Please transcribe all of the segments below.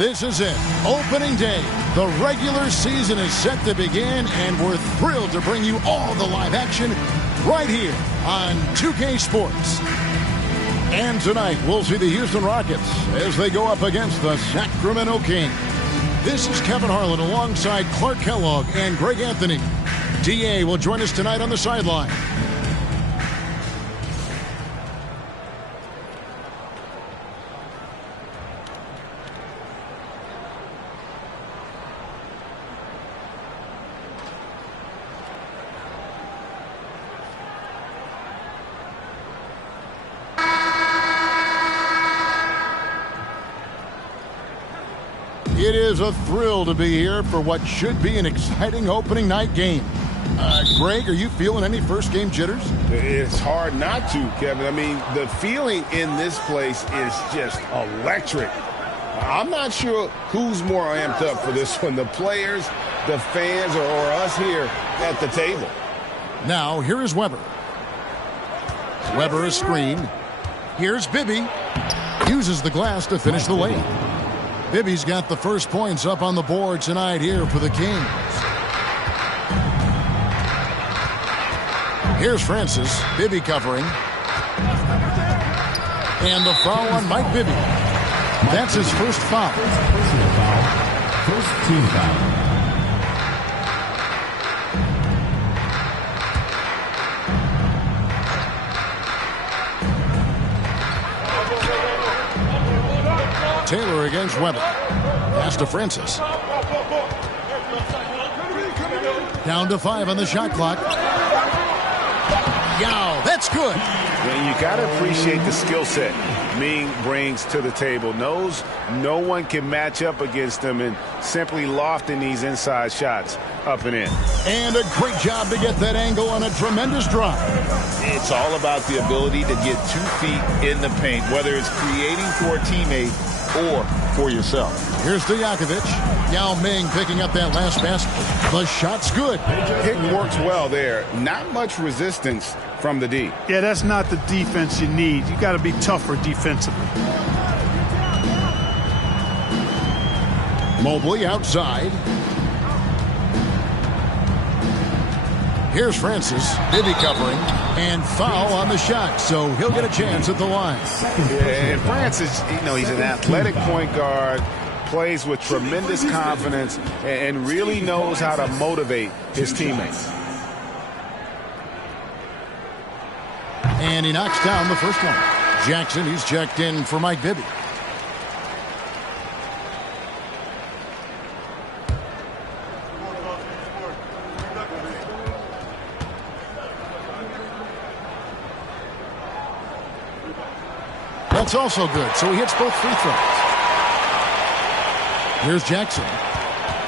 This is it. Opening day. The regular season is set to begin, and we're thrilled to bring you all the live action right here on 2K Sports. And tonight, we'll see the Houston Rockets as they go up against the Sacramento Kings. This is Kevin Harlan alongside Clark Kellogg and Greg Anthony. DA will join us tonight on the sideline. It is a thrill to be here for what should be an exciting opening night game. Greg, are you feeling any first game jitters? It's hard not to, Kevin. I mean, the feeling in this place is just electric. I'm not sure who's more amped up for this one, the players, the fans, or us here at the table. Now, here is Weber. Weber is screen. Here's Bibby. Uses the glass to finish the lane. Bibby's got the first points up on the board tonight here for the Kings. Here's Francis. Bibby covering. And the foul on Mike Bibby. That's his first foul. Personal foul. First team foul. Taylor against Weber. Pass to Francis. Down to 5 on the shot clock. Yow, that's good. And you got to appreciate the skill set Ming brings to the table. Knows no one can match up against him and simply lofting these inside shots up and in. And a great job to get that angle on a tremendous drive. It's all about the ability to get 2 feet in the paint, whether it's creating for a teammate or for yourself. Here's Stojakovic. Yao Ming picking up that last basket. The shot's good. Pick works well there. Not much resistance from the D. Yeah, that's not the defense you need. You got to be tougher defensively. Mobley outside. Here's Francis. Bibby covering. And foul on the shot, so he'll get a chance at the line. And Francis, he's an athletic point guard, plays with tremendous confidence, and really knows how to motivate his teammates. And he knocks down the first one. Jackson, he's checked in for Mike Bibby. That's also good, so he hits both free throws. Here's Jackson.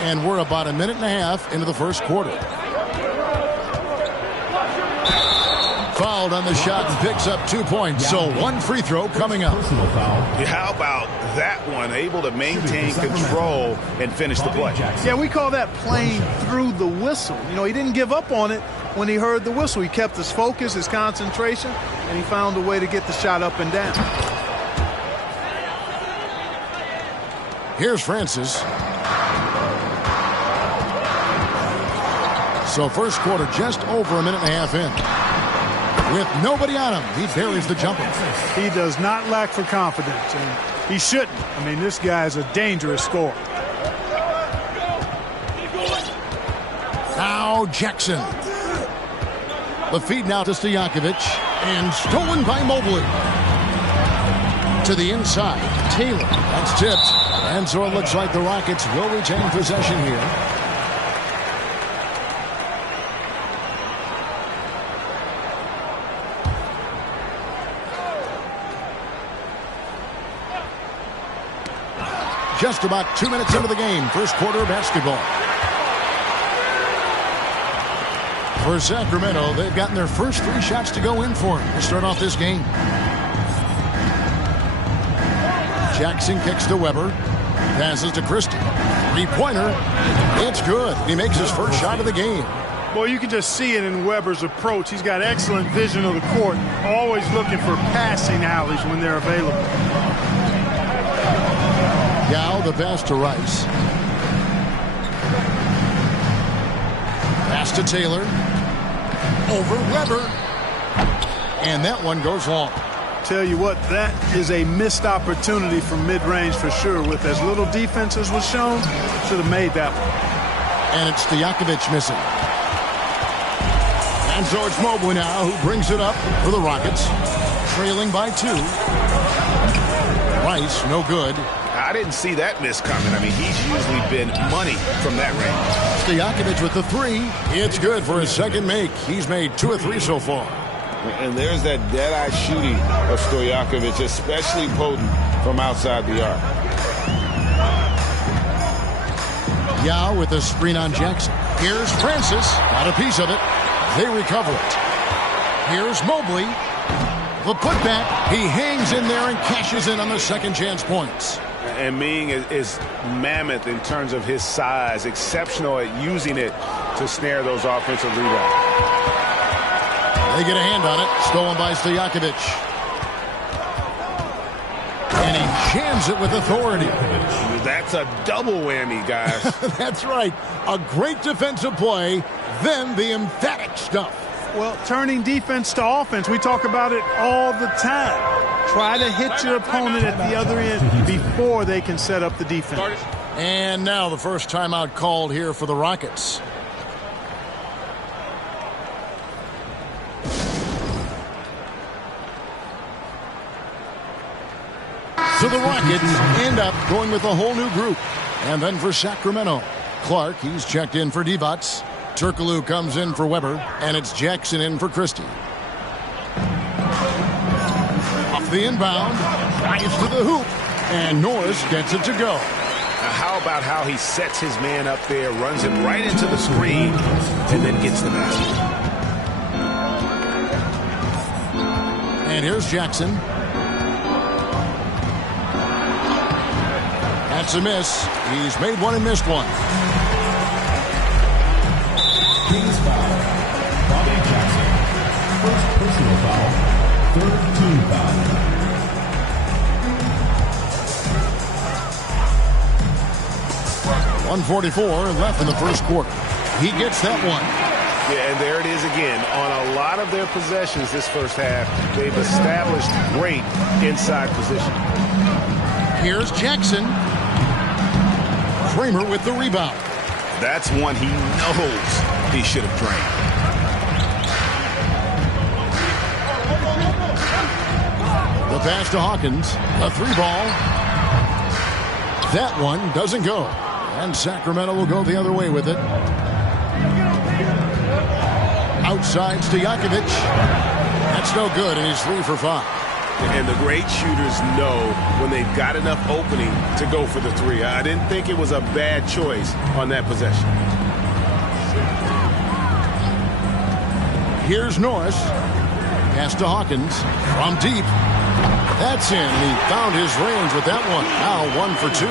And we're about a minute and a half into the first quarter. Fouled on the shot and picks up 2 points, so 1 free throw coming up. Personal foul. How about that one? Able to maintain control and finish the play. Yeah, we call that playing through the whistle. He didn't give up on it when he heard the whistle. He kept his focus, his concentration, and he found a way to get the shot up and down. Here's Francis. So first quarter just over a minute and a half in. With nobody on him, he buries the jumper. He does not lack for confidence, and he shouldn't. I mean, this guy is a dangerous scorer. Now Jackson. The feed now to Stojakovic. And stolen by Mobley. To the inside. Taylor. That's tipped. And so it looks like the Rockets will retain possession here. Just about 2 minutes into the game. First quarter of basketball. For Sacramento, they've gotten their first 3 shots to go in for them to start off this game. Jackson kicks to Weber. Passes to Christie. 3-pointer. It's good. He makes his first shot of the game. Boy, you can just see it in Weber's approach. He's got excellent vision of the court. Always looking for passing alleys when they're available. Yao, the pass to Rice. Pass to Taylor. Over Weber. And that one goes long. Tell you what, that is a missed opportunity from mid-range for sure. With as little defense as was shown, should have made that one. And it's Stojakovic missing. And so it's Mobley now who brings it up for the Rockets. Trailing by 2. Rice, no good. I didn't see that miss coming. I mean, he's usually been money from that range. Stojakovic with the 3. It's good for his second make. He's made 2 of 3 so far. And there's that dead-eye shooting of Stojakovic, especially potent from outside the arc. Yao with a screen on Jackson. Here's Francis. Got a piece of it. They recover it. Here's Mobley. The putback. He hangs in there and cashes in on the second chance points. And Ming is mammoth in terms of his size, exceptional at using it to snare those offensive rebounds. They get a hand on it. Stolen by Stojakovic. And he jams it with authority. That's a double whammy, guys. That's right. A great defensive play, then the emphatic stuff. Well, turning defense to offense, we talk about it all the time. Try to hit your opponent at the other end before they can set up the defense. And now the first timeout called here for the Rockets. So the Rockets end up going with a whole new group. And then for Sacramento, Clark, he's checked in for Divac. Turkoglu comes in for Weber, and it's Jackson in for Christie. Off the inbound, drives to the hoop, and Norris gets it to go. Now how about how he sets his man up there, runs him right into the screen, and then gets the basket. And here's Jackson. That's a miss. He's made one and missed one. Kings foul. Bobby Jackson. First personal foul. Third team foul. .144 left in the first quarter. He gets that one. Yeah, and there it is again. On a lot of their possessions this first half, they've established great inside position. Here's Jackson. Kramer with the rebound. That's one he knows he should have drained. The pass to Hawkins. A 3-ball. That one doesn't go. And Sacramento will go the other way with it. Outside Stojakovic. That's no good, and he's 3 for 5. And the great shooters know when they've got enough opening to go for the 3. I didn't think it was a bad choice on that possession. Here's Norris. Pass to Hawkins from deep. That's in, and he found his range with that one. Now 1 for 2.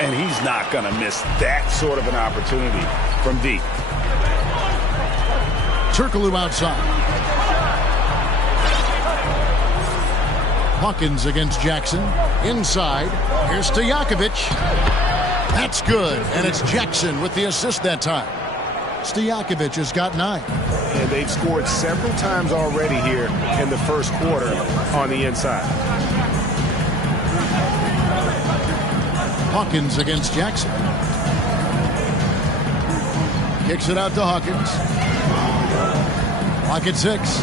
And he's not going to miss that sort of an opportunity from deep. Turkoglu outside. Hawkins against Jackson. Inside. Here's Stojakovic. That's good. And it's Jackson with the assist that time. Stojakovic has got 9. And they've scored several times already here in the first quarter on the inside. Hawkins against Jackson. Kicks it out to Hawkins. Clock at 6.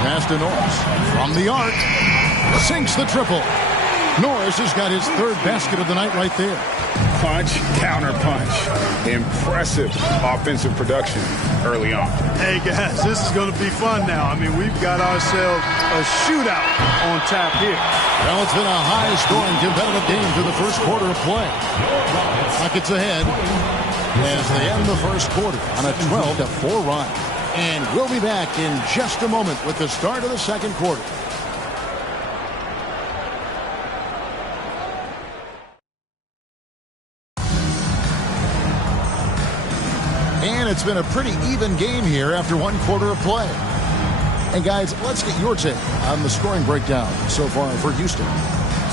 Pass to Norris. From the arc. Sinks the triple. Norris has got his 3rd basket of the night right there. Punch, counter punch. Impressive offensive production early on. Hey, guys, this is going to be fun now. I mean, we've got ourselves a shootout on tap here. Well, it's been a high-scoring competitive game through the first quarter of play. Rockets ahead as they end the first quarter on a 12-4 run. And we'll be back in just a moment with the start of the second quarter. And it's been a pretty even game here after 1 quarter of play. And guys, let's get your take on the scoring breakdown so far for Houston.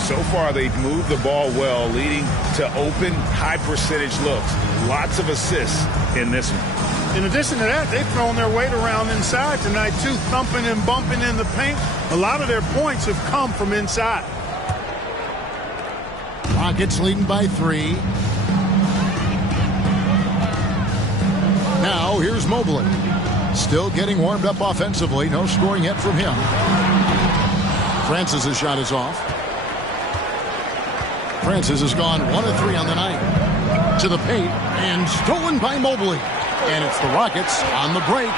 So far, they've moved the ball well, leading to open, high-percentage looks. Lots of assists in this one. In addition to that, they've thrown their weight around inside tonight, too, thumping and bumping in the paint. A lot of their points have come from inside. Rockets leading by 3. Now, here's Mobley. Still getting warmed up offensively. No scoring yet from him. Francis' shot is off. Francis has gone 1 of 3 on the night. To the paint, and stolen by Mobley. And it's the Rockets on the break.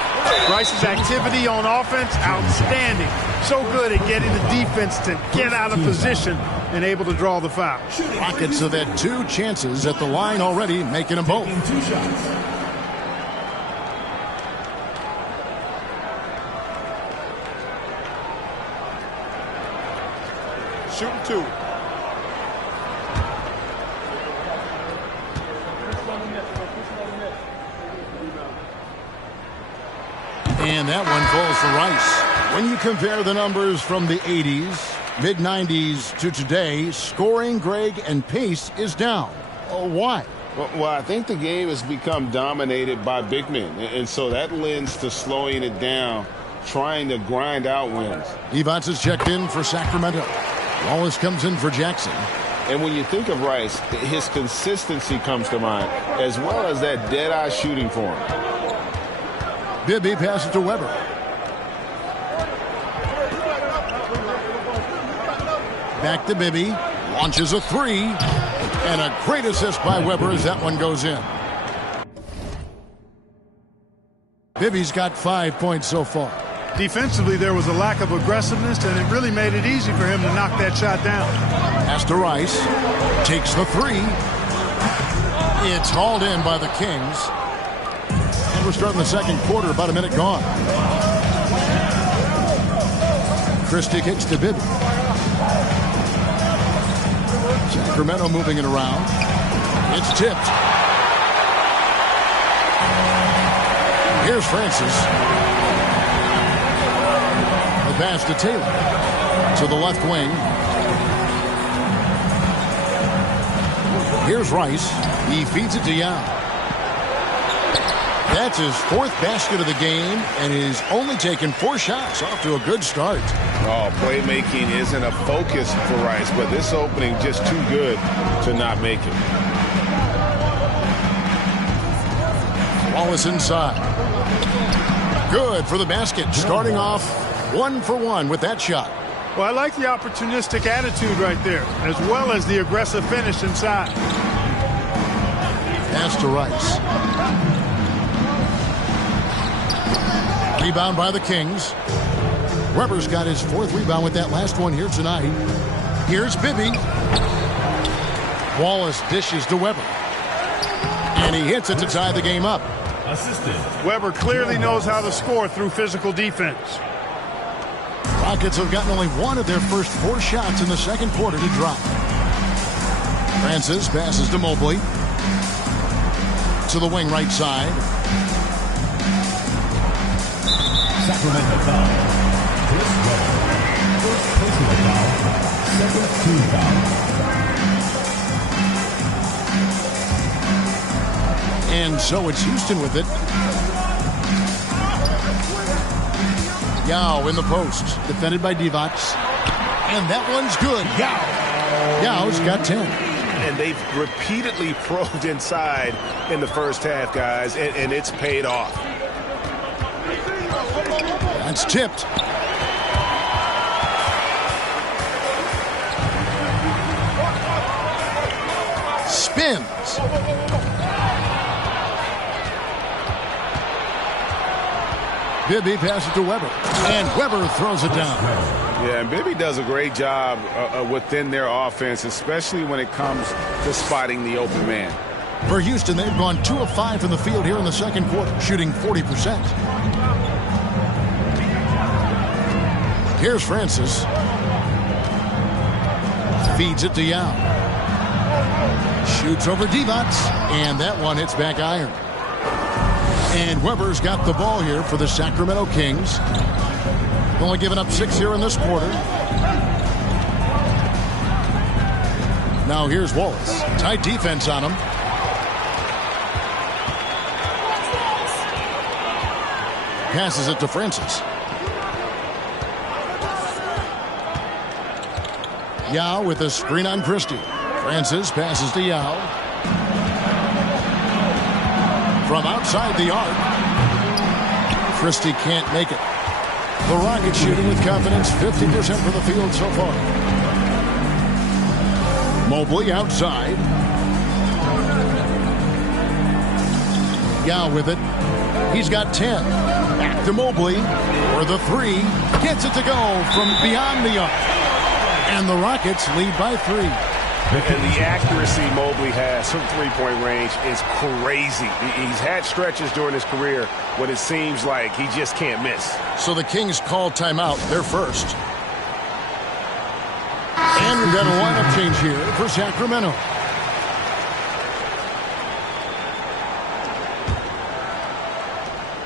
Rice's activity on offense, outstanding. So good at getting the defense to get out of position and able to draw the foul. Rockets have had 2 chances at the line already, making them both. 2 shots. Shooting 2. And that one falls for Rice. When you compare the numbers from the 80s, mid-90s to today, scoring, Greg, and pace is down. Why? Well, I think the game has become dominated by big men, and so that lends to slowing it down, trying to grind out wins. Evans is checked in for Sacramento. Wallace comes in for Jackson. And when you think of Rice, his consistency comes to mind, as well as that dead-eye shooting for him. Bibby passes to Weber. Back to Bibby. Launches a 3. And a great assist by Weber as that one goes in. Bibby's got 5 points so far. Defensively, there was a lack of aggressiveness, and it really made it easy for him to knock that shot down. Pass to Rice. Takes the 3. It's hauled in by the Kings. And we're starting the second quarter, about a minute gone. Christie kicks to Bibby. Sacramento moving it around. It's tipped. Here's Francis. The pass to Taylor. To the left wing. Here's Rice. He feeds it to Young. That's his 4th basket of the game, and he's only taken 4 shots. Off to a good start. Oh, playmaking isn't a focus for Rice, but this opening just too good to not make it. Wallace inside. Good for the basket. Starting off 1 for 1 with that shot. Well, I like the opportunistic attitude right there, as well as the aggressive finish inside. Pass to Rice. Rebound by the Kings. Weber's got his 4th rebound with that last one here tonight. Here's Bibby. Wallace dishes to Weber. And he hits it to tie the game up. Assistant. Weber clearly knows how to score through physical defense. Rockets have gotten only 1 of their first 4 shots in the second quarter to drop. Francis passes to Mobley. To the wing right side. Sacramento foul. Chris Weber. First personal foul. Second team foul. And so it's Houston with it. Yao in the post. Defended by Divac. And that one's good. Yao's got 10. And they've repeatedly probed inside in the first half, guys, and it's paid off. That's tipped. Spins. Bibby passes to Weber. And Weber throws it down. Yeah, and Bibby does a great job within their offense, especially when it comes to spotting the open man. For Houston, they've gone 2 of 5 from the field here in the second quarter, shooting 40%. Here's Francis. Feeds it to Yao. Shoots over Divac, and that one hits back iron. And Weber's got the ball here for the Sacramento Kings. Only giving up 6 here in this quarter. Now here's Wallace. Tight defense on him. Passes it to Francis. Yao with a screen on Christie. Francis passes to Yao. From outside the arc. Christie can't make it. The Rockets shooting with confidence, 50% for the field so far. Mobley outside. Yao with it. He's got 10. Back to Mobley for the 3. Gets it to go from beyond the arc. And the Rockets lead by 3. And the accuracy Mobley has from three-point range is crazy. He's had stretches during his career when it seems like he just can't miss. So the Kings call timeout. They're first. And we've got a lineup change here for Sacramento.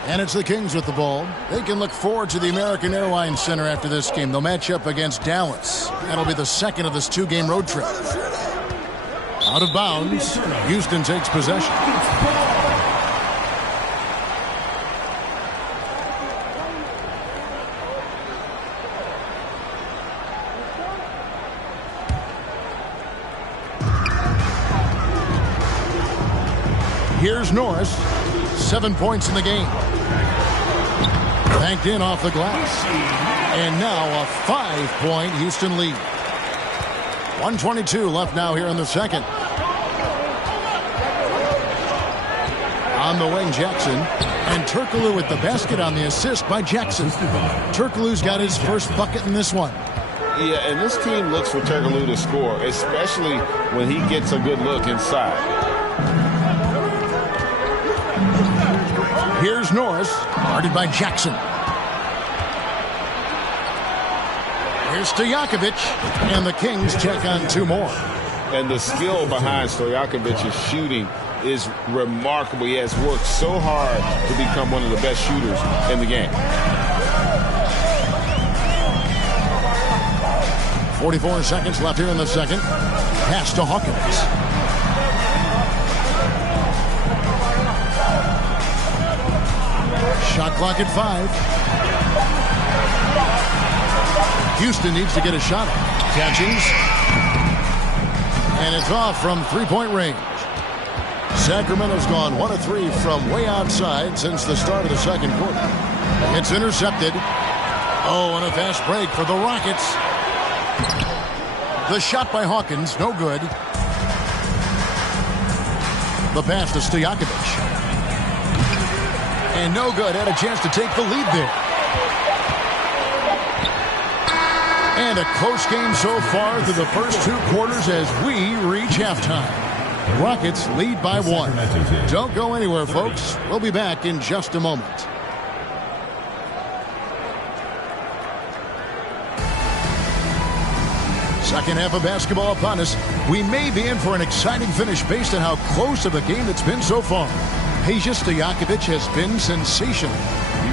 And it's the Kings with the ball. They can look forward to the American Airlines Center after this game. They'll match up against Dallas. That'll be the second of this 2-game road trip. Out of bounds. Houston takes possession. Here's Norris. 7 points in the game. Banked in off the glass. And now a 5-point Houston lead. 1:22 left now here in the second. On the wing, Jackson. And Turkoglu with the basket on the assist by Jackson. Turkoglu's got his first bucket in this one. Yeah, and this team looks for Turkoglu to score, especially when he gets a good look inside. Here's Norris, guarded by Jackson. Here's Stojakovic, and the Kings check on 2 more. And the skill behind Stojakovic's shooting is remarkable. He has worked so hard to become one of the best shooters in the game. 44 seconds left here in the second. Pass to Hawkins. Shot clock at 5. Houston needs to get a shot. Catches. And it's off from 3-point range. Sacramento's gone 1 of 3 from way outside since the start of the second quarter. It's intercepted. Oh, and a fast break for the Rockets. The shot by Hawkins, no good. The pass to Stojakovic. And no good. Had a chance to take the lead there. And a close game so far through the first 2 quarters as we reach halftime. The Rockets lead by 1. Don't go anywhere, folks. We'll be back in just a moment. Second half of basketball upon us. We may be in for an exciting finish based on how close of a game it's been so far. Peja Stojakovic has been sensational.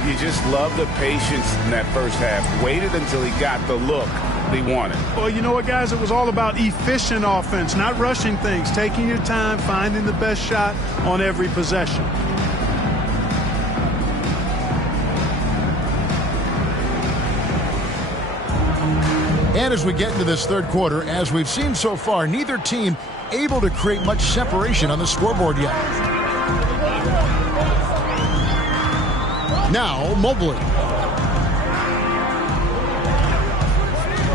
You just love the patience in that first half. Waited until he got the look he wanted. Well, you know what, guys? It was all about efficient offense, not rushing things, taking your time, finding the best shot on every possession. And as we get into this third quarter, as we've seen so far, neither team able to create much separation on the scoreboard yet. Now, Mobley.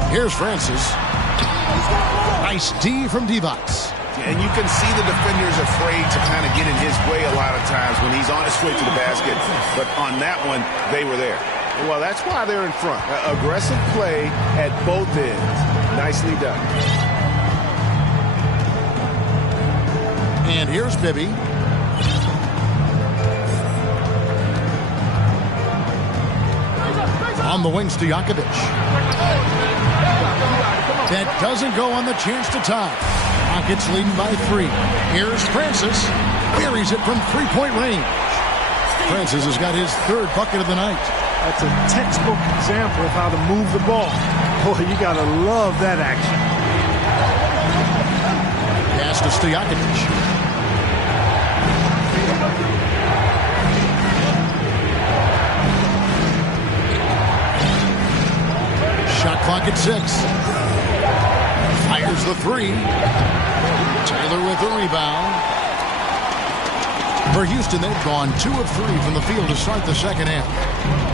Here's Francis. Nice D from Divac. And you can see the defender's afraid to kind of get in his way a lot of times when he's on his way to the basket. But on that one, they were there. Well, that's why they're in front. Aggressive play at both ends. Nicely done. And here's Bibby. On the wing, Stojakovic. That doesn't go on the chance to tie. Rockets leading by 3. Here's Francis. Buries it from 3-point range. Francis has got his 3rd bucket of the night. That's a textbook example of how to move the ball. Boy, you got to love that action. Pass to Stojakovic. Shot clock at 6. Fires the 3. Taylor with the rebound. For Houston, they've gone 2 of 3 from the field to start the second half.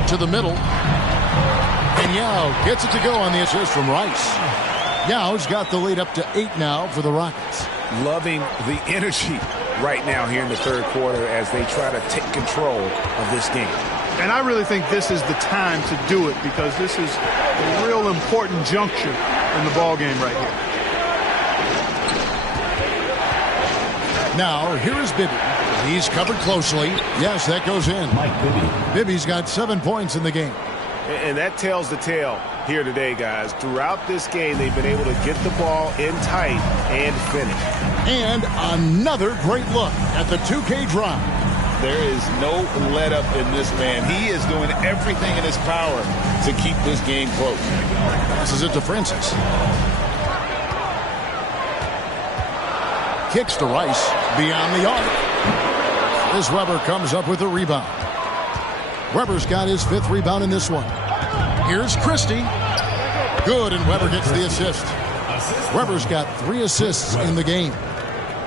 To the middle. And Yao gets it to go on the assist from Rice. Yao's got the lead up to 8 now for the Rockets. Loving the energy right now here in the third quarter as they try to take control of this game. And I really think this is the time to do it because this is a real important juncture in the ball game right here. Now, here is Bibby. He's covered closely. Yes, that goes in. Mike Bibby. Bibby's got 7 points in the game. And that tells the tale here today, guys. Throughout this game, they've been able to get the ball in tight and finish. And another great look at the 2K drive. There is no let up in this man. He is doing everything in his power to keep this game close. Passes it to Francis. Kicks to Rice beyond the arc. As Weber comes up with a rebound. Weber's got his 5th rebound in this one. Here's Christie. Good, and Weber gets the assist. Weber's got 3 assists in the game.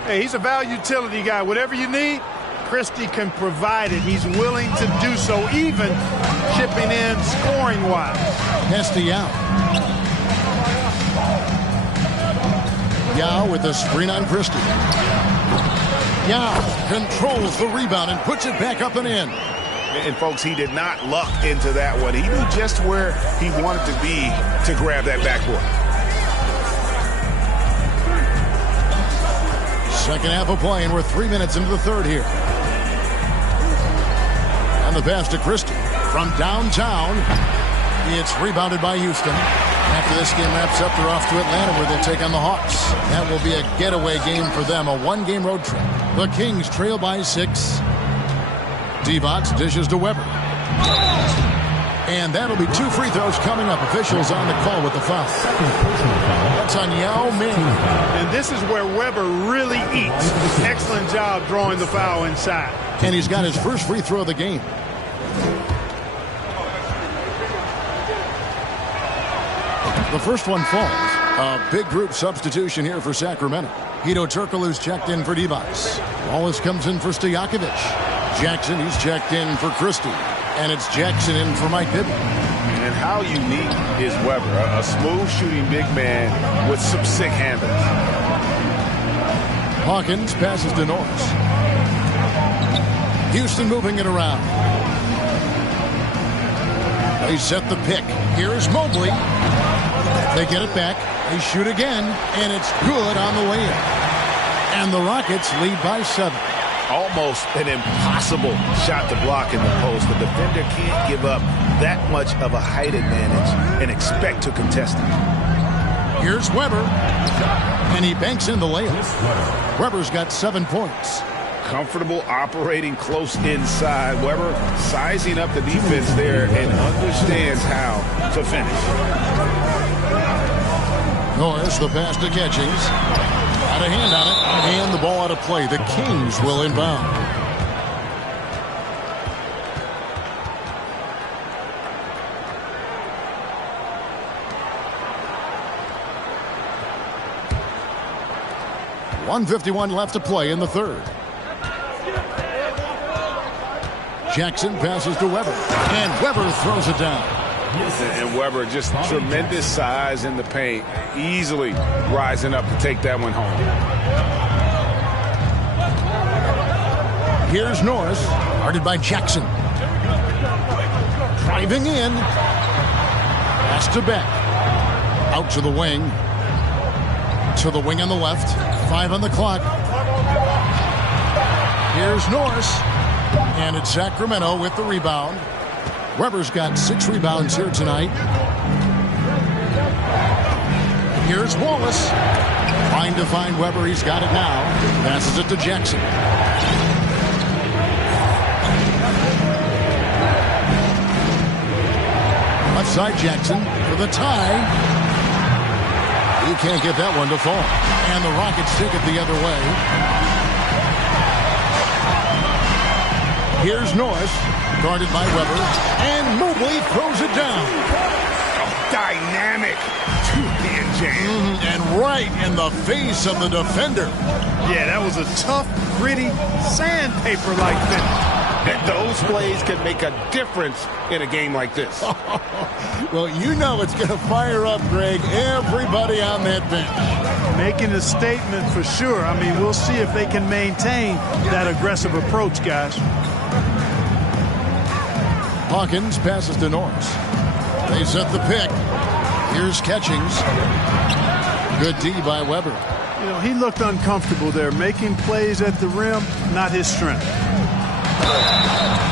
Hey, he's a value utility guy. Whatever you need, Christie can provide it. He's willing to do so, even chipping in scoring-wise. Pass to Yao. Yao with the screen on Christie. Yao controls the rebound and puts it back up and in. And, folks, he did not luck into that one. He knew just where he wanted to be to grab that backboard. Second half of play, and we're 3 minutes into the third here. And the pass to Christie from downtown. It's rebounded by Houston. After this game wraps up, they're off to Atlanta where they take on the Hawks. That will be a getaway game for them, a 1-game road trip. The Kings trail by 6. Divac dishes to Weber. And that'll be 2 free throws coming up. Officials on the call with the foul. That's on Yao Ming. And this is where Weber really eats. Excellent job drawing the foul inside. And he's got his first free throw of the game. The first one falls. A big group substitution here for Sacramento. Hedo Turkoglu's checked in for Divac. Wallace comes in for Stojakovic. Jackson, he's checked in for Christie. And it's Jackson in for Mike Bibby. And how unique is Weber? A smooth shooting big man with some sick handles. Hawkins passes to Norris. Houston moving it around. They set the pick. Here's Mobley. They get it back. They shoot again. And it's good on the way in. And the Rockets lead by 7. Almost an impossible shot to block in the post. The defender can't give up that much of a height advantage and expect to contest it. Here's Weber. And he banks in the layup. Weber's got 7 points. Comfortable operating close inside. Weber sizing up the defense there and understands how to finish. Norris, the pass to Catchings. Got a hand on it, and the ball out of play. The Kings will inbound. .151 left to play in the third. Jackson passes to Weber, and Weber throws it down. And Weber, just tremendous size in the paint, easily rising up to take that one home. Here's Norris, guarded by Jackson. Driving in. Pass to Beck. Out to the wing. To the wing on the left. 5 on the clock. Here's Norris. And it's Sacramento with the rebound. Weber's got 6 rebounds here tonight. Here's Wallace. Trying to find Weber. He's got it now. Passes it to Jackson. Inside Jackson for the tie. He can't get that one to fall. And the Rockets take it the other way. Here's Norris, guarded by Weber. And Mobley throws it down. Dynamic two-hand jam. And right in the face of the defender. Yeah, that was a tough, gritty, sandpaper-like finish. And those plays can make a difference in a game like this. Well, you know it's going to fire up, Greg, everybody on that bench. Making a statement for sure. I mean, we'll see if they can maintain that aggressive approach, guys. Hawkins passes to Norris. They set the pick. Here's Catchings. Good D by Weber. You know, he looked uncomfortable there. Making plays at the rim, not his strength.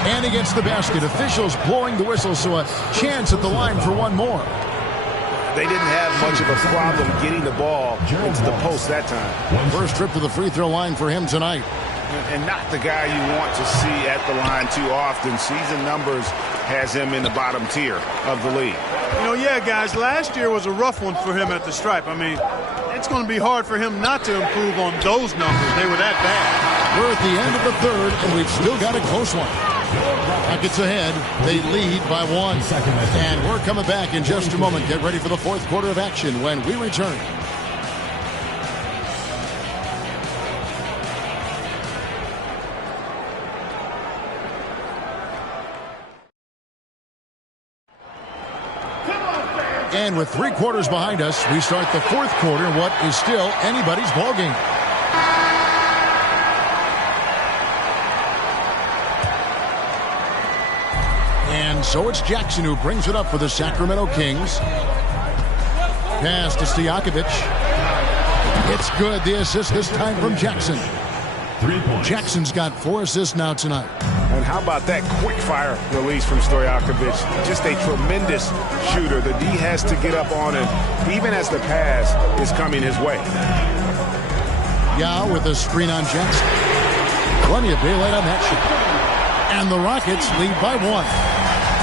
And he gets the basket. Officials blowing the whistle, so a chance at the line for one more. They didn't have much of a problem getting the ball into the post that time. First trip to the free throw line for him tonight. And not the guy you want to see at the line too often. Season numbers has him in the bottom tier of the league. You know, yeah, guys, last year was a rough one for him at the stripe. I mean, it's going to be hard for him not to improve on those numbers. They were that bad. We're at the end of the third, and we've still got a close one. Rockets ahead. They lead by one. And we're coming back in just a moment. Get ready for the fourth quarter of action when we return. And with 3 quarters behind us, we start the fourth quarter in what is still anybody's ballgame. And so it's Jackson who brings it up for the Sacramento Kings. Pass to Stojakovic. It's good. The assist this time from Jackson. Jackson's got 4 assists now tonight. And how about that quick-fire release from Stojakovic? Just a tremendous shooter. The D has to get up on him, even as the pass is coming his way. Yao with a screen on Jackson. Plenty of daylight on that shot. And the Rockets lead by 1.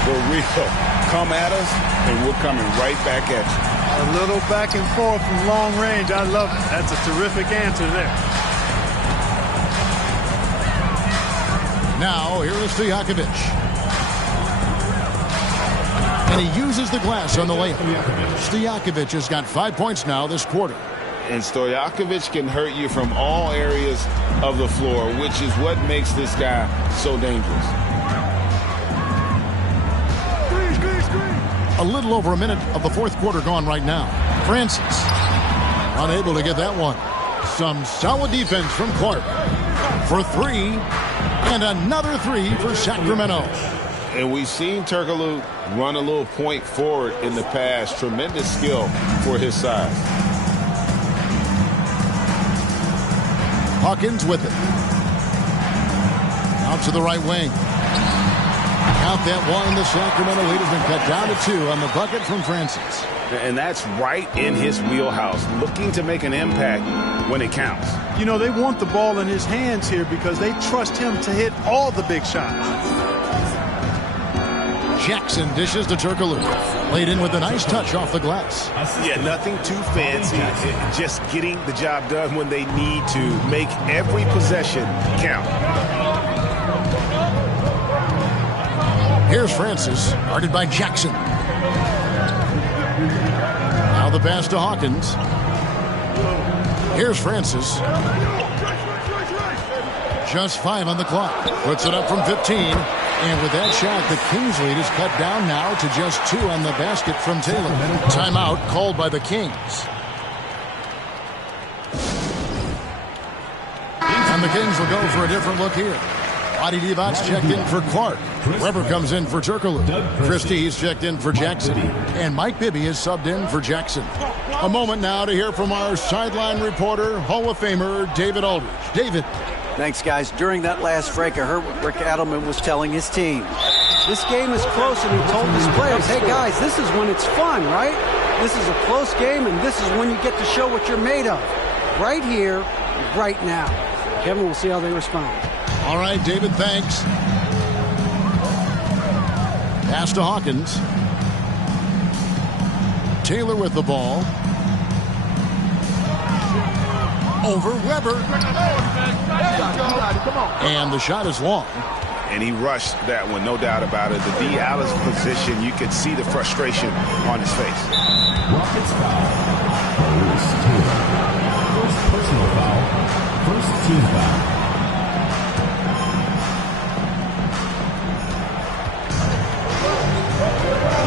For real. Come at us, and we're coming right back at you. A little back and forth from long range. I love it. That's a terrific answer there. Now, here is Stojakovic. And he uses the glass on the layup. Stojakovic has got 5 points now this quarter. And Stojakovic can hurt you from all areas of the floor, which is what makes this guy so dangerous. A little over a minute of the fourth quarter gone right now. Francis unable to get that one. Some solid defense from Clark for 3. And another 3 for Sacramento. And we've seen Turkoglu run a little point forward in the past. Tremendous skill for his size. Hawkins with it. Out to the right wing. Count that one. The Sacramento lead has been cut down to 2 on the bucket from Francis. And that's right in his wheelhouse, looking to make an impact when it counts. You know, they want the ball in his hands here because they trust him to hit all the big shots. Jackson dishes to Turkoglu. Laid in with a nice touch off the glass. Yeah, nothing too fancy. Just getting the job done when they need to. Make every possession count. Here's Francis, guarded by Jackson. Now the pass to Hawkins. Here's Francis. Just 5 on the clock. Puts it up from 15. And with that shot, the Kings lead is cut down now to just 2 on the basket from Taylor. Timeout called by the Kings. And the Kings will go for a different look here. Adi Divac's checked in for Clark. Weber comes in for Turkoglu. Christie's checked in for Jackson. And Mike Bibby is subbed in for Jackson. A moment now to hear from our sideline reporter, Hall of Famer David Aldridge. David. Thanks, guys. During that last break, I heard what Rick Adelman was telling his team. This game is close, and he told his players, hey, guys, this is when it's fun, right? This is a close game, and this is when you get to show what you're made of. Right here, right now. Kevin, we'll see how they respond. All right, David, thanks. Pass to Hawkins. Taylor with the ball. Over Weber. And the shot is long. And he rushed that one, no doubt about it. The D. Alice position, you could see the frustration on his face. Rockets foul. Bruce Taylor. First personal foul. First team foul.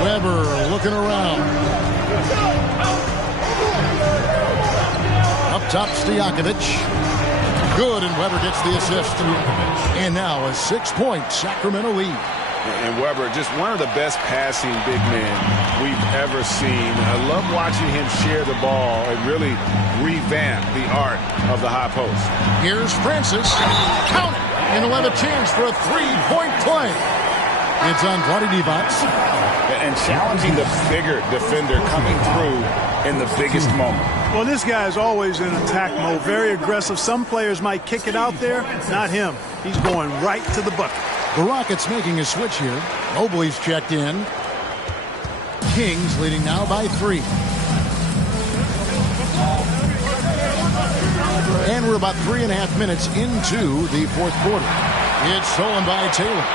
Weber looking around. Up top, Stojakovic. Good, and Weber gets the assist. And now a 6-point Sacramento lead. And Weber, just one of the best passing big men we've ever seen. I love watching him share the ball and really revamp the art of the high post. Here's Francis. Count it. And he'll have a chance for a 3-point play. It's on Vlade Divac. And challenging the bigger defender coming through in the biggest moment. Well, this guy is always in attack mode, very aggressive. Some players might kick it out there, not him. He's going right to the bucket. The Rockets making a switch here. Mobley's checked in. Kings leading now by 3. And we're about 3.5 minutes into the fourth quarter. It's stolen by Taylor.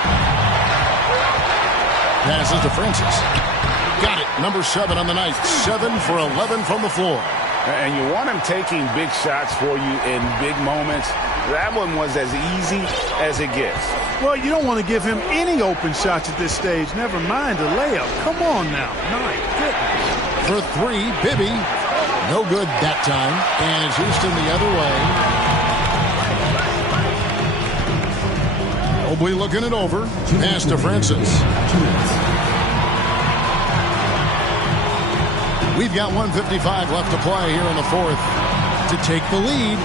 Passes to Francis. Got it. Number 7 on the night. 7 for 11 from the floor. And you want him taking big shots for you in big moments. That one was as easy as it gets. Well, you don't want to give him any open shots at this stage. Never mind a layup. Come on now. My goodness. For 3, Bibby. No good that time. And it's Houston the other way. Mobley looking it over. Pass to Francis. We've got 1:55 left to play here in the fourth to take the lead.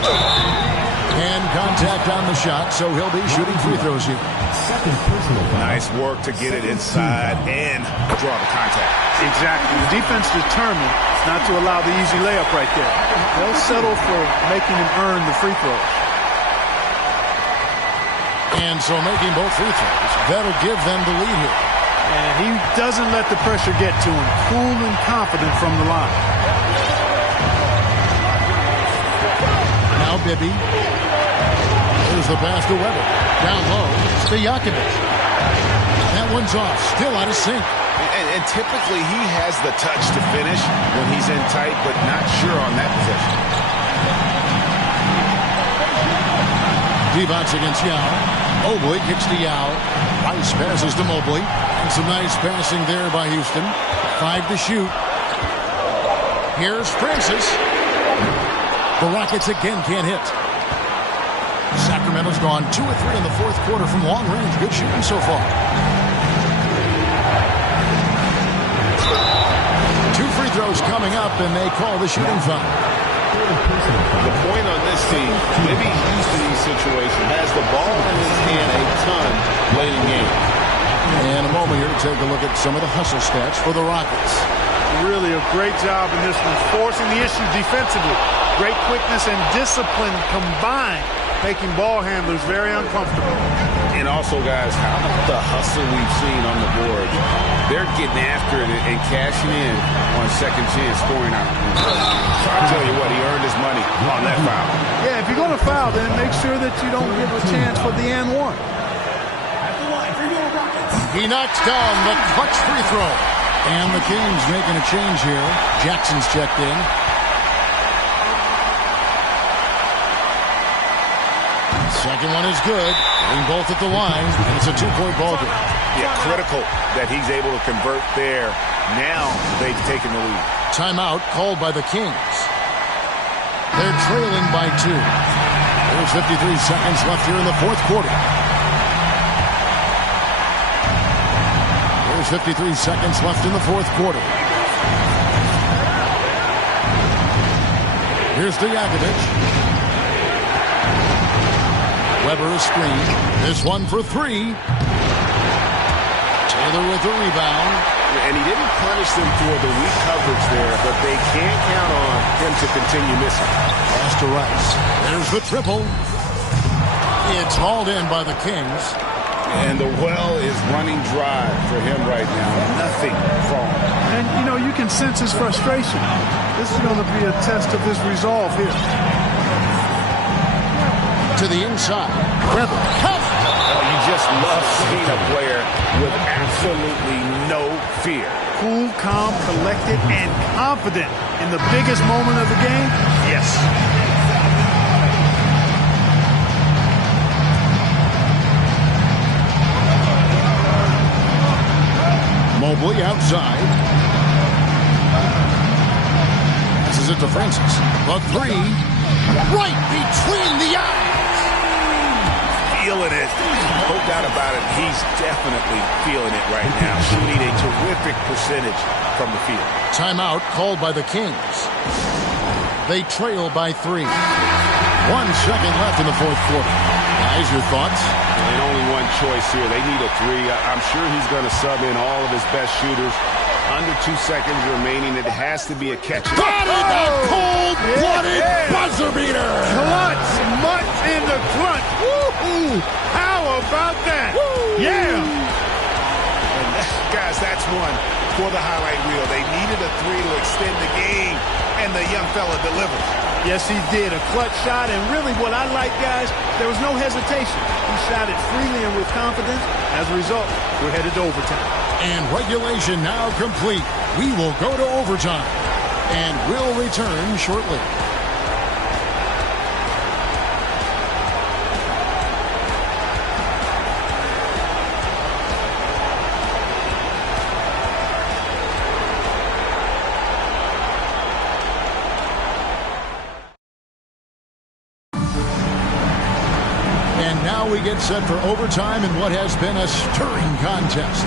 And contact on the shot, so he'll be shooting free throws here. Second personal foul. Nice work to get it inside and draw the contact. Exactly. The defense determined not to allow the easy layup right there. They'll settle for making him earn the free throws. And so making both free throws, that'll give them the lead here. And he doesn't let the pressure get to him. Cool and confident from the line. Now Bibby. There's the pass to Weber. Down low. Stojakovic. That one's off. Still out of sync. And typically he has the touch to finish when he's in tight, but not sure on that possession. Divac against Yao. Mobley kicks to Yao. Rice passes to Mobley. And some nice passing there by Houston. 5 to shoot. Here's Francis. The Rockets again can't hit. Sacramento's gone 2 of 3 in the fourth quarter from long range. Good shooting so far. 2 free throws coming up, and they call the shooting foul. The point on this team, maybe Houston in this situation, has the ball in his hand a ton late in game. And a moment here to take a look at some of the hustle stats for the Rockets. Really a great job in this one, forcing the issue defensively. Great quickness and discipline combined, making ball handlers very uncomfortable. And also, guys, how about the hustle we've seen on the board? They're getting after it and cashing in on second chance scoring opportunities. So I tell you what, he earned his money on that foul. Yeah, if you're going to foul, then make sure that you don't give a chance for the and one. He knocks down the clutch free throw. And the Kings making a change here. Jackson's checked in. Second one is good. Getting both at the line. And it's a 2-point ball game. Yeah, critical that he's able to convert there. Now they've taken the lead. Timeout called by the Kings. They're trailing by 2. There's 53 seconds left here in the fourth quarter. There's 53 seconds left in the fourth quarter. Here's Stojakovic. Weber a screen. This one for 3. Taylor with the rebound. And he didn't punish them for the weak coverage there, but they can't count on him to continue missing. Pass to Rice. There's the triple. It's hauled in by the Kings. And the well is running dry for him right now. Nothing falling. And, you know, you can sense his frustration. This is going to be a test of his resolve here. To the inside. Weber. You just love seeing a player with absolutely no fear. Cool, calm, collected, and confident in the biggest moment of the game? Yes. Mobley outside. Passes it to Francis. The three. Right between the eyes. Feeling it. No doubt about it. He's definitely feeling it right now. Shooting a terrific percentage from the field. Timeout called by the Kings. They trail by 3. 1 second left in the fourth quarter. Guys, your thoughts? And only one choice here. They need a 3. I'm sure he's going to sub in all of his best shooters. Under 2 seconds remaining. It has to be a catch. Got it! A cold-blooded buzzer beater! Clutch! Much in the clutch! Woo-hoo! How about that? Woo! Yeah! And guys, that's one for the highlight reel. They needed a 3 to extend the game, and the young fella delivered. Yes, he did. A clutch shot, and really what I like, guys, there was no hesitation. He shot it freely and with confidence. As a result, we're headed to overtime. And regulation now complete. We will go to overtime. And we'll return shortly. And now we get set for overtime in what has been a stirring contest.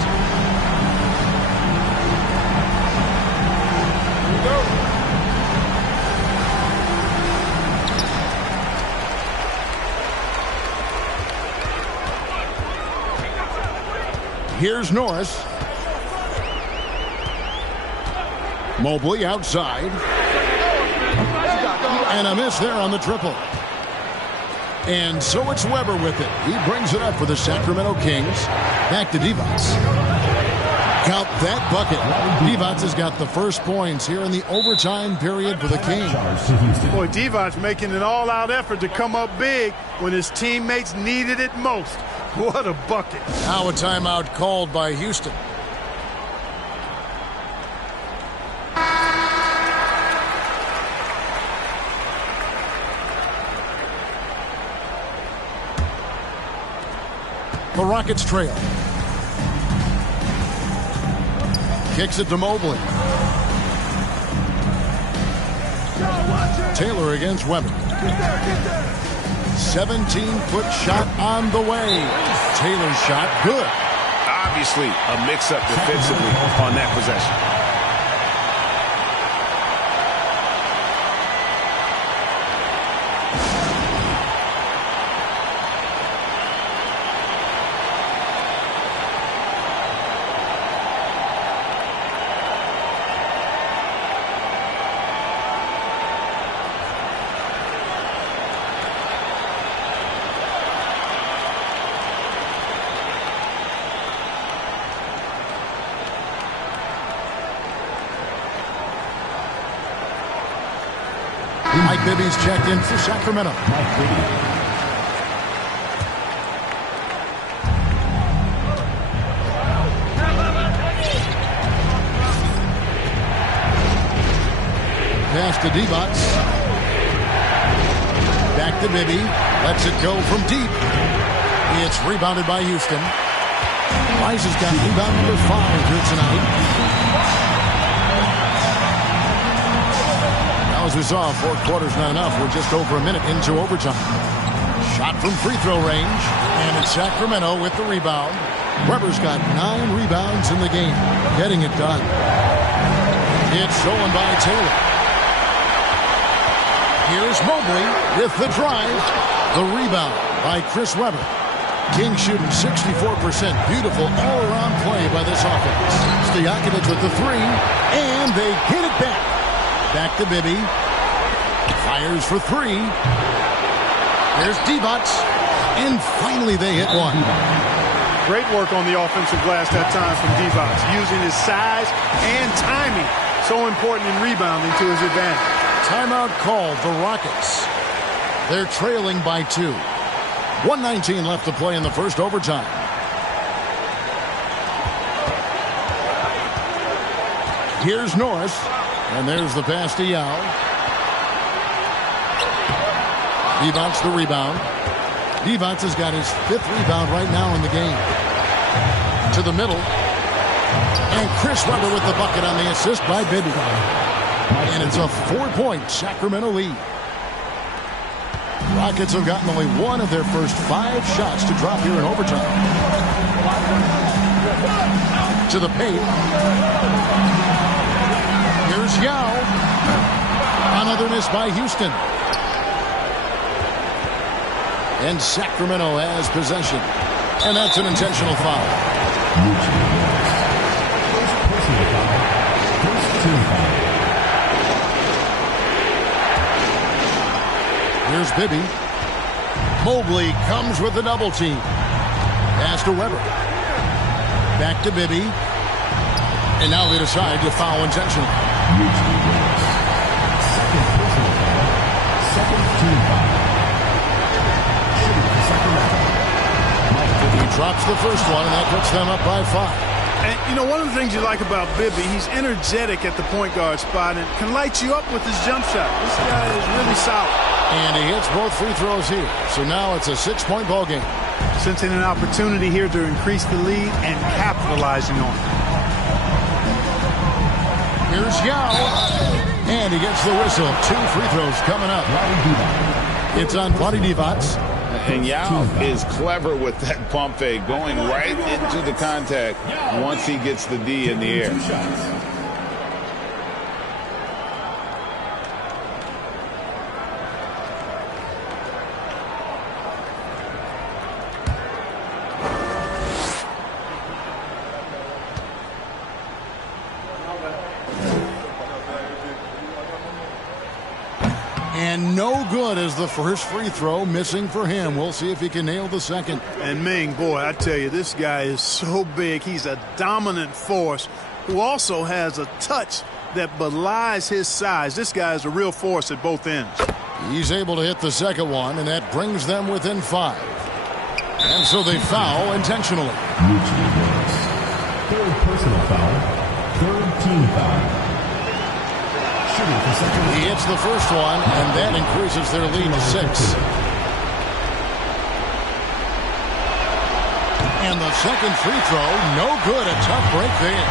Here's Norris. Mobley outside. And a miss there on the triple. And so it's Weber with it. He brings it up for the Sacramento Kings. Back to Divac. Count that bucket. Divac has got the first points here in the overtime period for the Kings. Boy, Divac making an all-out effort to come up big when his teammates needed it most. What a bucket. Now a timeout called by Houston. The Rockets trail. Kicks it to Mobley. Taylor against Weber. 17-foot shot on the way. Taylor's shot, good. Obviously, a mix-up defensively on that possession. Mike Bibby's checked in for Sacramento. Pass to Divac. Back to Bibby. Lets it go from deep. It's rebounded by Houston. Rice has got rebound number 5 here tonight. As we saw, 4 quarters not enough. We're just over a minute into overtime. Shot from free throw range. And it's Sacramento with the rebound. Weber's got 9 rebounds in the game. Getting it done. It's stolen by Taylor. Here's Mobley with the drive. The rebound by Chris Weber. Kings shooting 64%. Beautiful all-around play by this offense. Stojakovic with the 3. And they get it back. Back to Bibby. Fires for 3. There's Divac. And finally they hit one. Great work on the offensive glass that time from Divac, using his size and timing, so important in rebounding, to his advantage. Timeout called, the Rockets. They're trailing by 2. 1:19 left to play in the first overtime. Here's Norris, and there's the pass to Yao. Divac the rebound. Divac has got his 5th rebound right now in the game. To the middle. And Chris Webber with the bucket on the assist by Bibby. And it's a 4-point Sacramento lead. Rockets have gotten only one of their first 5 shots to drop here in overtime. To the paint. Here's Yao. Another miss by Houston. And Sacramento has possession. And that's an intentional foul. Here's Bibby. Mobley comes with the double team. Pass to Weber. Back to Bibby. And now they decide to foul intentionally. Second team foul. He drops the first one, and that puts them up by 5. And, you know, one of the things you like about Bibby, he's energetic at the point guard spot and can light you up with his jump shot. This guy is really solid. And he hits both free throws here. So now it's a 6-point ball game. Sensing an opportunity here to increase the lead and capitalizing on it. Here's Yao. And he gets the whistle. 2 free throws coming up. It's on Vlade Divac. And Yao is clever with that pump fake, going right into the contact once he gets the D in the air. And no good as the first free throw, missing for him. We'll see if he can nail the second. And Ming, boy, I tell you, this guy is so big. He's a dominant force who also has a touch that belies his size. This guy is a real force at both ends. He's able to hit the second one, and that brings them within 5. And so they foul intentionally. Third personal foul. Third team foul. He hits the first one, and that increases their lead to 6. And the second free throw, no good. A tough break there.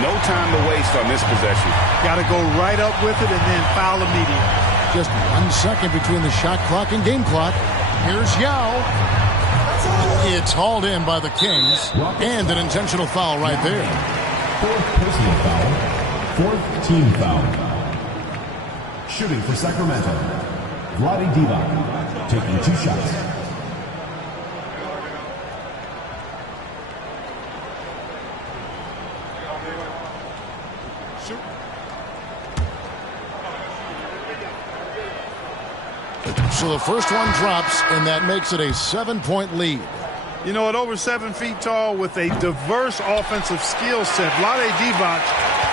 No time to waste on this possession. Got to go right up with it and then foul immediately. Just 1 second between the shot clock and game clock. Here's Yao. It's hauled in by the Kings, and an intentional foul right there. Fourth personal foul. Fourth team foul. Shooting for Sacramento, Vlade Divac, taking 2 shots. So the first one drops, and that makes it a 7-point lead. You know, at over 7 feet tall with a diverse offensive skill set, Vlade Divac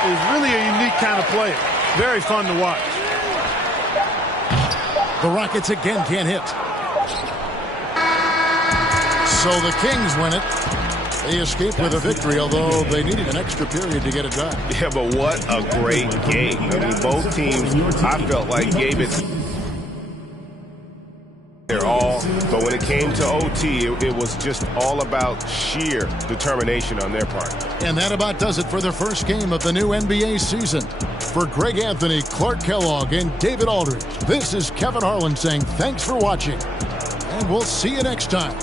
is really a unique kind of player. Very fun to watch. The Rockets again can't hit. So the Kings win it. They escape with a victory, although they needed an extra period to get it done. Yeah, but what a great game. I mean, both teams, I felt like, gave it their all. But when it came to OT, it was just all about sheer determination on their part. And that about does it for the first game of the new NBA season. For Greg Anthony, Clark Kellogg, and David Aldridge, this is Kevin Harlan saying thanks for watching. And we'll see you next time.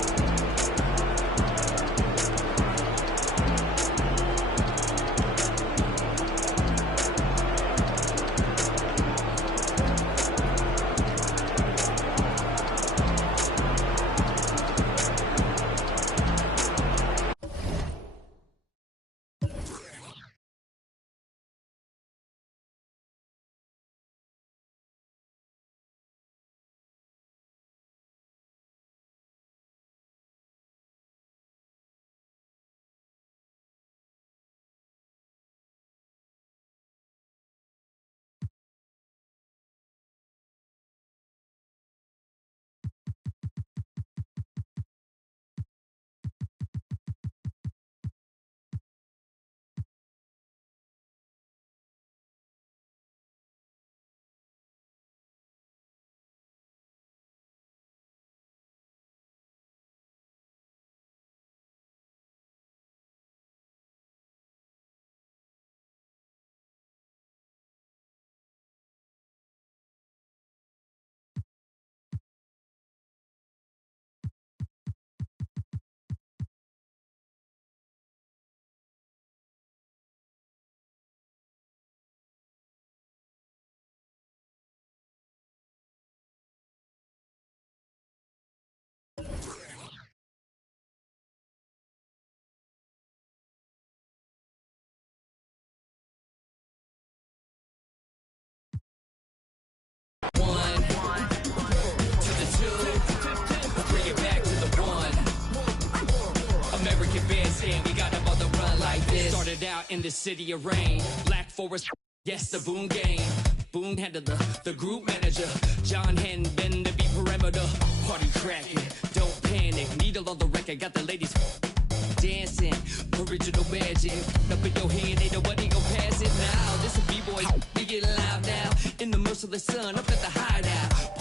started out in the city of rain. Black Forest, yes, the Boone game. Boone handled the group manager. John Henn been the beat perimeter. Party cracking, don't panic. Needle on the record, got the ladies dancing. Original magic. Up in your hand, ain't nobody gon' pass it now. This a B-boy, we get loud now. In the merciless sun, up at the hideout.